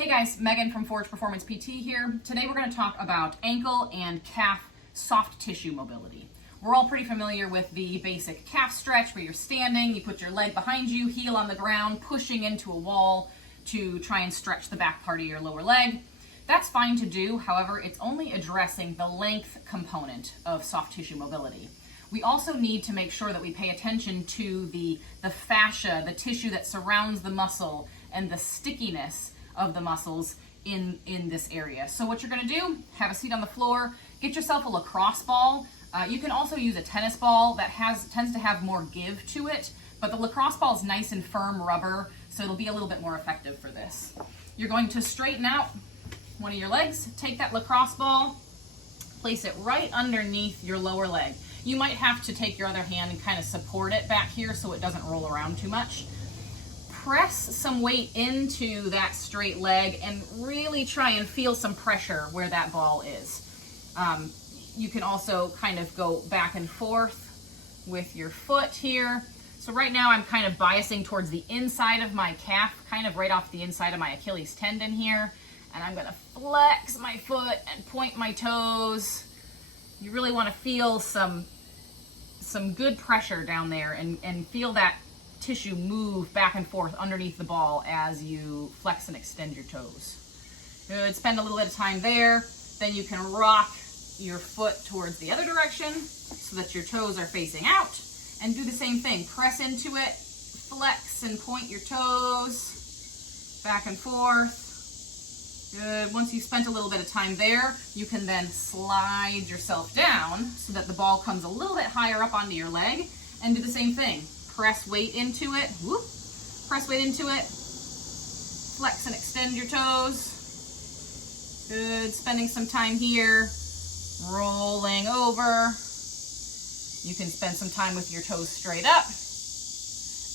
Hey guys, Megan from Forge Performance PT here. Today we're going to talk about ankle and calf soft tissue mobility. We're all pretty familiar with the basic calf stretch where you're standing, you put your leg behind you, heel on the ground, pushing into a wall to try and stretch the back part of your lower leg. That's fine to do, however, it's only addressing the length component of soft tissue mobility. We also need to make sure that we pay attention to the fascia, the tissue that surrounds the muscle, and the stickiness of the muscles in this area. So what you're going to do, have a seat on the floor, get yourself a lacrosse ball. You can also use a tennis ball that tends to have more give to it, but the lacrosse ball is nice and firm rubber, so it'll be a little bit more effective for this. You're going to straighten out one of your legs, take that lacrosse ball, place it right underneath your lower leg. You might have to take your other hand and kind of support it back here so it doesn't roll around too much. Press some weight into that straight leg and really try and feel some pressure where that ball is. You can also kind of go back and forth with your foot here. So right now I'm kind of biasing towards the inside of my calf, kind of right off the inside of my Achilles tendon here. And I'm gonna flex my foot and point my toes. You really wanna feel some good pressure down there and feel that tissue move back and forth underneath the ball as you flex and extend your toes. Good, spend a little bit of time there. Then you can rock your foot towards the other direction so that your toes are facing out, and do the same thing. Press into it, flex and point your toes back and forth. Good. Once you've spent a little bit of time there, you can then slide yourself down so that the ball comes a little bit higher up onto your leg, and do the same thing. Press weight into it, whoop, press weight into it, flex and extend your toes. Good, spending some time here, rolling over. You can spend some time with your toes straight up,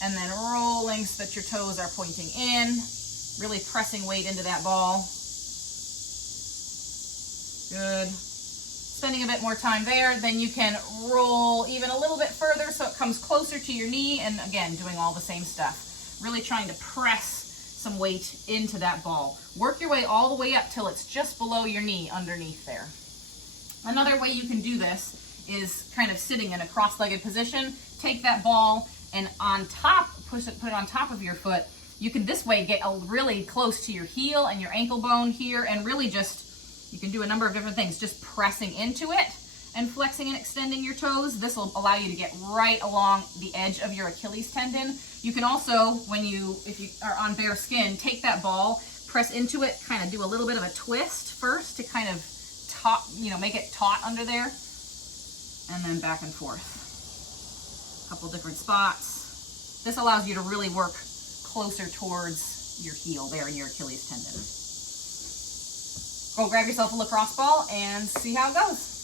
and then rolling so that your toes are pointing in, really pressing weight into that ball. Good. Spending a bit more time there, then you can roll even a little bit further so it comes closer to your knee, and again, doing all the same stuff. Really trying to press some weight into that ball. Work your way all the way up till it's just below your knee underneath there. Another way you can do this is kind of sitting in a cross-legged position. Take that ball and on top, put it on top of your foot. You can this way get really close to your heel and your ankle bone here, and really just, you can do a number of different things, just pressing into it and flexing and extending your toes. This will allow you to get right along the edge of your Achilles tendon. You can also, if you are on bare skin, take that ball, press into it, kind of do a little bit of a twist first to kind of make it taut under there, and then back and forth. A couple different spots. This allows you to really work closer towards your heel there in your Achilles tendon. Go grab yourself a lacrosse ball and see how it goes.